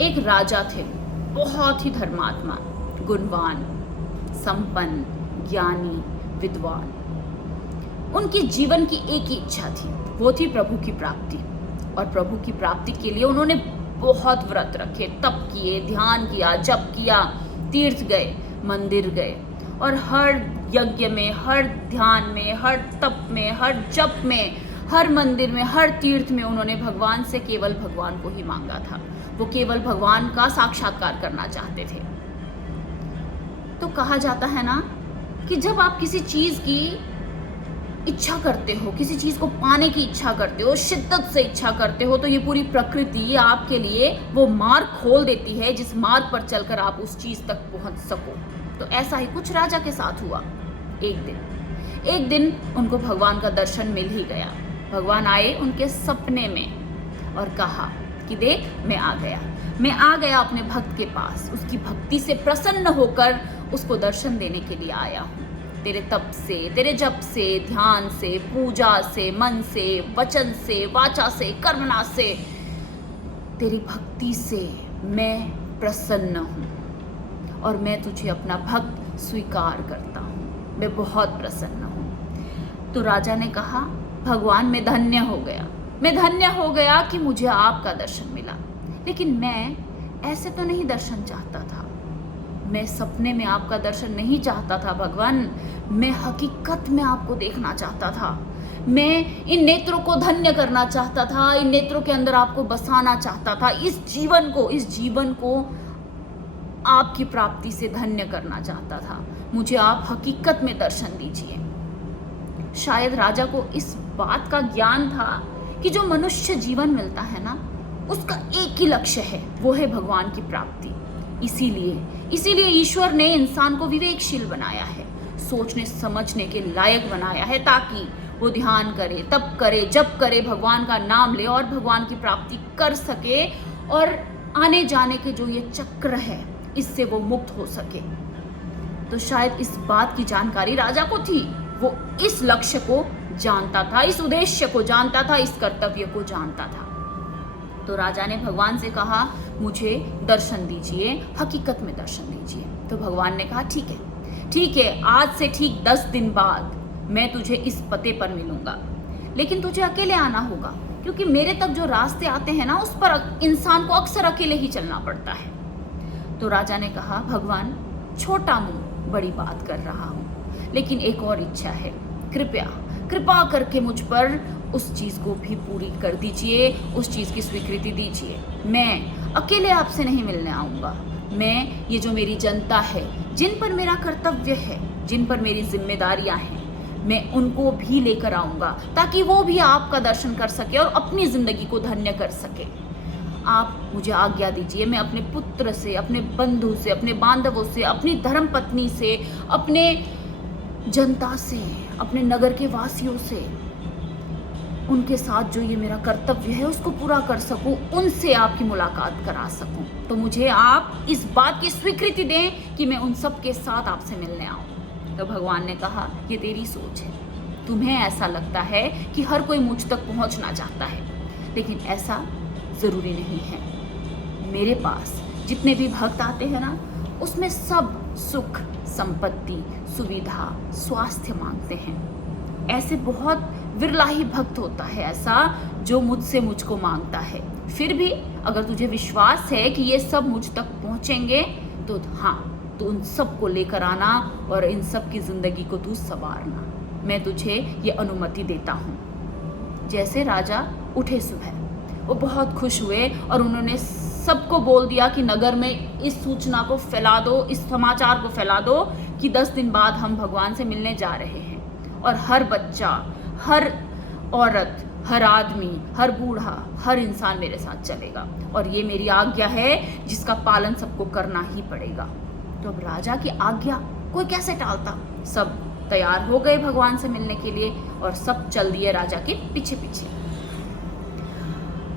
एक राजा थे, बहुत ही धर्मात्मा, गुणवान, संपन्न, ज्ञानी, विद्वान। उनकी जीवन की एक ही इच्छा थी, वो थी प्रभु की प्राप्ति। और प्रभु की प्राप्ति के लिए उन्होंने बहुत व्रत रखे, तप किए, ध्यान किया, जप किया, तीर्थ गए, मंदिर गए, और हर यज्ञ में, हर ध्यान में, हर तप में, हर जप में, हर मंदिर में, हर तीर्थ में उन्होंने भगवान से केवल भगवान को ही मांगा था। वो केवल भगवान का साक्षात्कार करना चाहते थे। तो कहा जाता है ना कि जब आप किसी चीज की इच्छा करते हो, किसी चीज को पाने की इच्छा करते हो, शिद्दत से इच्छा करते हो, तो ये पूरी प्रकृति आपके लिए वो मार्ग खोल देती है जिस मार्ग पर चलकर आप उस चीज तक पहुंच सको। तो ऐसा ही कुछ राजा के साथ हुआ। एक दिन उनको भगवान का दर्शन मिल ही गया। भगवान आए उनके सपने में और कहा कि देख, मैं आ गया अपने भक्त के पास। उसकी भक्ति से प्रसन्न होकर उसको दर्शन देने के लिए आया हूँ। तेरे तप से, तेरे जप से, ध्यान से, पूजा से, मन से, वचन से, वाचा से, कर्मणा से, तेरी भक्ति से मैं प्रसन्न हूँ और मैं तुझे अपना भक्त स्वीकार करता हूँ। मैं बहुत प्रसन्न हूँ। तो राजा ने कहा, भगवान, मैं धन्य हो गया कि मुझे आपका दर्शन मिला। लेकिन मैं ऐसे तो नहीं दर्शन चाहता था। मैं सपने में आपका दर्शन नहीं चाहता था भगवान। मैं हकीकत में आपको देखना चाहता था। मैं इन नेत्रों को धन्य करना चाहता था। इन नेत्रों के अंदर आपको बसाना चाहता था। इस जीवन को आपकी प्राप्ति से धन्य करना चाहता था। मुझे आप हकीकत में दर्शन दीजिए। शायद राजा को इस बात का ज्ञान था कि जो मनुष्य जीवन मिलता है ना, उसका एक ही लक्ष्य है, वो है भगवान की प्राप्ति। इसीलिए ईश्वर ने इंसान को विवेकशील बनाया है, सोचने समझने के लायक बनाया है, ताकि वो ध्यान करे, तप करे, जप करे, भगवान का नाम ले और भगवान की प्राप्ति कर सके, और आने जाने के जो ये चक्र है इससे वो मुक्त हो सके। तो शायद इस बात की जानकारी राजा को थी। वो इस लक्ष्य को जानता था, इस उद्देश्य को जानता था, इस कर्तव्य को जानता था। तो राजा ने भगवान से कहा, मुझे दर्शन दीजिए, हकीकत में दर्शन दीजिए। तो भगवान ने कहा, ठीक है, आज से ठीक 10 दिन बाद मैं तुझे इस पते पर मिलूंगा, लेकिन तुझे अकेले आना होगा, क्योंकि मेरे तक जो रास्ते आते हैं ना, उस पर इंसान को अक्सर अकेले ही चलना पड़ता है। तो राजा ने कहा, भगवान, छोटा मुंह बड़ी बात कर रहा हूँ, लेकिन एक और इच्छा है। कृपा करके मुझ पर उस चीज को भी पूरी कर दीजिए, उस चीज की स्वीकृति दीजिए। मैं अकेले आपसे नहीं मिलने आऊंगा। मैं, ये जो मेरी जनता है, जिन पर मेरा कर्तव्य है, जिन पर मेरी जिम्मेदारियां हैं, मैं उनको भी लेकर आऊंगा, ताकि वो भी आपका दर्शन कर सके और अपनी जिंदगी को धन्य कर सके। आप मुझे आज्ञा दीजिए, मैं अपने पुत्र से, अपने बंधु से, अपने बांधवों से, अपनी धर्मपत्नी से, अपने जनता से, अपने नगर के वासियों से, उनके साथ जो ये मेरा कर्तव्य है उसको पूरा कर सकूं, उनसे आपकी मुलाकात करा सकूं। तो मुझे आप इस बात की स्वीकृति दें कि मैं उन सब के साथ आपसे मिलने आऊं। तो भगवान ने कहा, ये तेरी सोच है। तुम्हें ऐसा लगता है कि हर कोई मुझ तक पहुंचना चाहता है, लेकिन ऐसा जरूरी नहीं है। मेरे पास जितने भी भक्त आते हैं ना, उसमें सब सुख, संपत्ति, सुविधा, स्वास्थ्य मांगते हैं। ऐसे बहुत विरला ही भक्त होता है ऐसा जो मुझको मांगता है। फिर भी अगर तुझे विश्वास है कि ये सब मुझ तक पहुंचेंगे, तो हाँ, तो उन सब को लेकर आना और इन सब की जिंदगी को तू संवारना। मैं तुझे ये अनुमति देता हूँ। जैसे राजा उठे सुबह, वो बहुत खुश हुए और उन्होंने सबको बोल दिया कि नगर में इस सूचना को फैला दो, इस समाचार को फैला दो कि 10 दिन बाद हम भगवान से मिलने जा रहे हैं, और हर बच्चा, हर औरत, हर आदमी, हर बूढ़ा, हर इंसान मेरे साथ चलेगा, और ये मेरी आज्ञा है जिसका पालन सबको करना ही पड़ेगा। तो अब राजा की आज्ञा कोई कैसे टालता। सब तैयार हो गए भगवान से मिलने के लिए और सब चल दिए राजा के पीछे पीछे।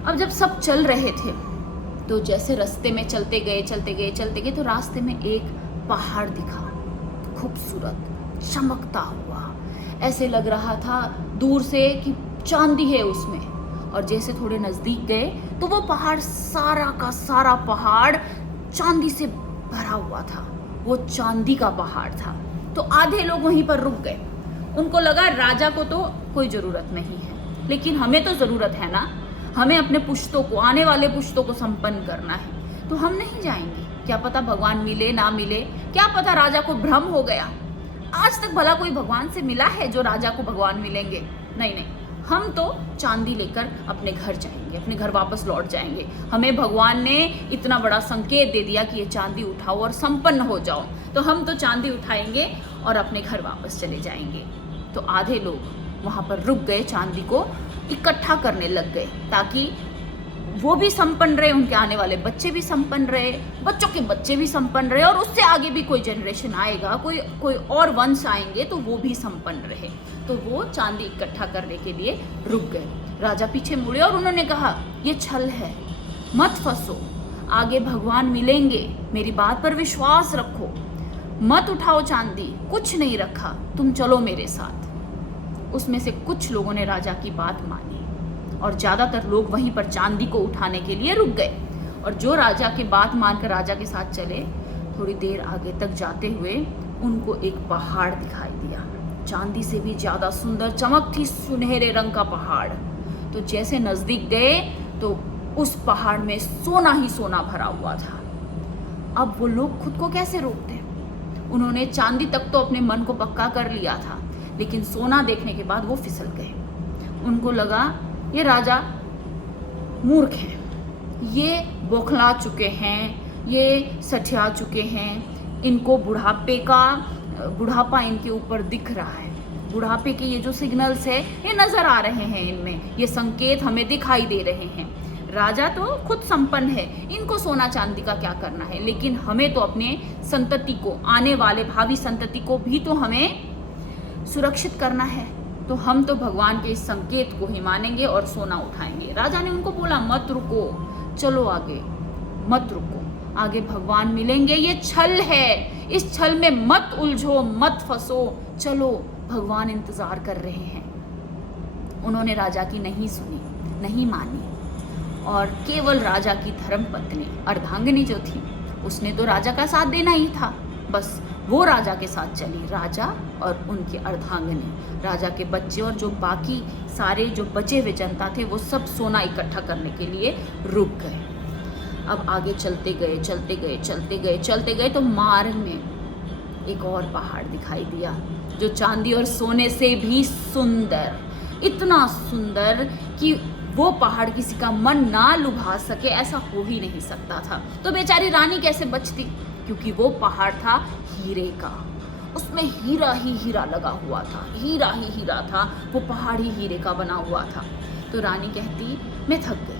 अब जब सब चल रहे थे, तो जैसे रास्ते में चलते गए तो रास्ते में एक पहाड़ दिखा, खूबसूरत, चमकता हुआ। ऐसे लग रहा था दूर से कि चांदी है उसमें, और जैसे थोड़े नज़दीक गए तो वो पहाड़, सारा का सारा पहाड़ चांदी से भरा हुआ था। वो चांदी का पहाड़ था। तो आधे लोग वहीं पर रुक गए। उनको लगा राजा को तो कोई ज़रूरत नहीं है, लेकिन हमें तो ज़रूरत है ना, हमें अपने पुश्तों को, आने वाले पुश्तों को संपन्न करना है, तो हम नहीं जाएंगे। क्या पता भगवान मिले ना मिले, क्या पता राजा को भ्रम हो गया। आज तक भला कोई भगवान से मिला है जो राजा को भगवान मिलेंगे? नहीं नहीं, हम तो चांदी लेकर अपने घर जाएंगे, अपने घर वापस लौट जाएंगे। हमें भगवान ने इतना बड़ा संकेत दे दिया कि ये चांदी उठाओ और संपन्न हो जाओ, तो हम तो चांदी उठाएंगे और अपने घर वापस चले जाएंगे। तो आधे लोग वहाँ पर रुक गए, चांदी को इकट्ठा करने लग गए ताकि वो भी संपन्न रहे, उनके आने वाले बच्चे भी संपन्न रहे, बच्चों के बच्चे भी संपन्न रहे, और उससे आगे भी कोई जनरेशन आएगा, कोई और वंश आएंगे तो वो भी संपन्न रहे। तो वो चांदी इकट्ठा करने के लिए रुक गए। राजा पीछे मुड़े और उन्होंने कहा, ये छल है, मत फंसो, आगे भगवान मिलेंगे, मेरी बात पर विश्वास रखो, मत उठाओ चांदी, कुछ नहीं रखा, तुम चलो मेरे साथ। उसमें से कुछ लोगों ने राजा की बात मानी और ज़्यादातर लोग वहीं पर चांदी को उठाने के लिए रुक गए। और जो राजा की बात मानकर राजा के साथ चले, थोड़ी देर आगे तक जाते हुए उनको एक पहाड़ दिखाई दिया, चांदी से भी ज़्यादा सुंदर, चमक थी, सुनहरे रंग का पहाड़। तो जैसे नज़दीक गए तो उस पहाड़ में सोना ही सोना भरा हुआ था। अब वो लोग खुद को कैसे रोकते? उन्होंने चांदी तक तो अपने मन को पक्का कर लिया था, लेकिन सोना देखने के बाद वो फिसल गए। उनको लगा ये राजा मूर्ख हैं, ये बौखला चुके हैं, ये सठिया चुके हैं, इनको बुढ़ापा इनके ऊपर दिख रहा है, बुढ़ापे के ये जो सिग्नल्स है ये नज़र आ रहे हैं, इनमें ये संकेत हमें दिखाई दे रहे हैं। राजा तो खुद संपन्न है, इनको सोना चांदी का क्या करना है, लेकिन हमें तो अपने संतति को, आने वाले भावी संतति को भी तो हमें सुरक्षित करना है। तो हम तो भगवान के इस संकेत को ही मानेंगे और सोना उठाएंगे। राजा ने उनको बोला, मत रुको, चलो आगे, मत रुको, आगे भगवान मिलेंगे, ये छल है, इस छल में मत उलझो, मत फंसो, चलो भगवान इंतजार कर रहे हैं। उन्होंने राजा की नहीं सुनी, नहीं मानी, और केवल राजा की धर्मपत्नी अर्धांगिनी जो थी, उसने तो राजा का साथ देना ही था, बस वो राजा के साथ चली, राजा और उनकी अर्धांगिनी। राजा के बच्चे और जो बाकी सारे जो बचे हुए जनता थे वो सब सोना इकट्ठा करने के लिए रुक गए। अब आगे चलते गए, चलते गए, चलते गए, चलते गए तो मार्ग में एक और पहाड़ दिखाई दिया जो चांदी और सोने से भी सुंदर, इतना सुंदर कि वो पहाड़ किसी का मन ना लुभा सके, ऐसा हो ही नहीं सकता था। तो बेचारी रानी कैसे बचती, क्योंकि वो पहाड़ था हीरे का, उसमें हीरा ही हीरा लगा हुआ था, हीरा ही हीरा था, वो पहाड़ ही हीरे का बना हुआ था। तो रानी कहती, मैं थक गई,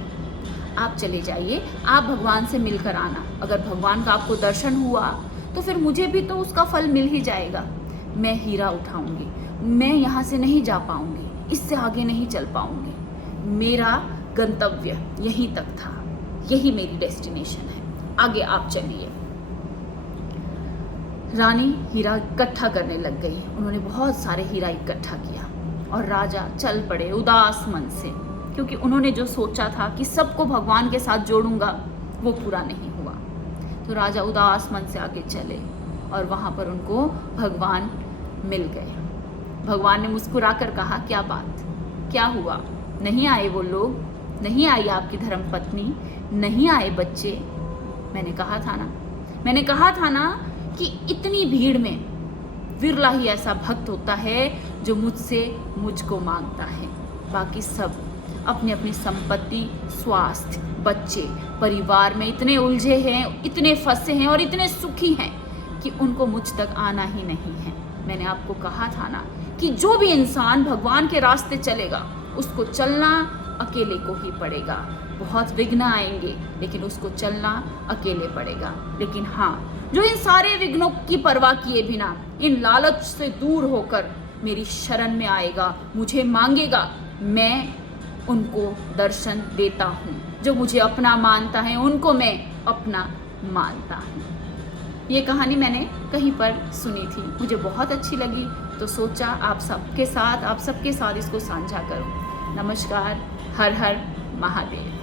आप चले जाइए, आप भगवान से मिलकर आना, अगर भगवान का आपको दर्शन हुआ तो फिर मुझे भी तो उसका फल मिल ही जाएगा। मैं हीरा उठाऊंगी, मैं यहाँ से नहीं जा पाऊंगी, इससे आगे नहीं चल पाऊंगी, मेरा गंतव्य यहीं तक था, यही मेरी डेस्टिनेशन है, आगे आप चलिए। रानी हीरा इकट्ठा करने लग गई, उन्होंने बहुत सारे हीरा इकट्ठा किया और राजा चल पड़े उदास मन से, क्योंकि उन्होंने जो सोचा था कि सबको भगवान के साथ जोड़ूंगा वो पूरा नहीं हुआ। तो राजा उदास मन से आगे चले और वहाँ पर उनको भगवान मिल गए। भगवान ने मुस्कुराकर कहा, क्या बात, क्या हुआ, नहीं आए वो लोग, नहीं आई आपकी धर्मपत्नी, नहीं आए बच्चे? मैंने कहा था ना कि इतनी भीड़ में विरला ही ऐसा भक्त होता है जो मुझसे मुझको मांगता है, बाकी सब अपनी अपनी संपत्ति, स्वास्थ्य, बच्चे, परिवार में इतने उलझे हैं, इतने फंसे हैं और इतने सुखी हैं कि उनको मुझ तक आना ही नहीं है। मैंने आपको कहा था ना कि जो भी इंसान भगवान के रास्ते चलेगा उसको चलना अकेले को ही पड़ेगा। बहुत विघ्न आएंगे लेकिन उसको चलना अकेले पड़ेगा। लेकिन हाँ, जो इन सारे विघ्नों की परवाह किए बिना, इन लालच से दूर होकर मेरी शरण में आएगा, मुझे मांगेगा, मैं उनको दर्शन देता हूँ। जो मुझे अपना मानता है उनको मैं अपना मानता हूँ। ये कहानी मैंने कहीं पर सुनी थी, मुझे बहुत अच्छी लगी, तो सोचा आप सबके साथ इसको साझा करूँ। नमस्कार। हर हर महादेव।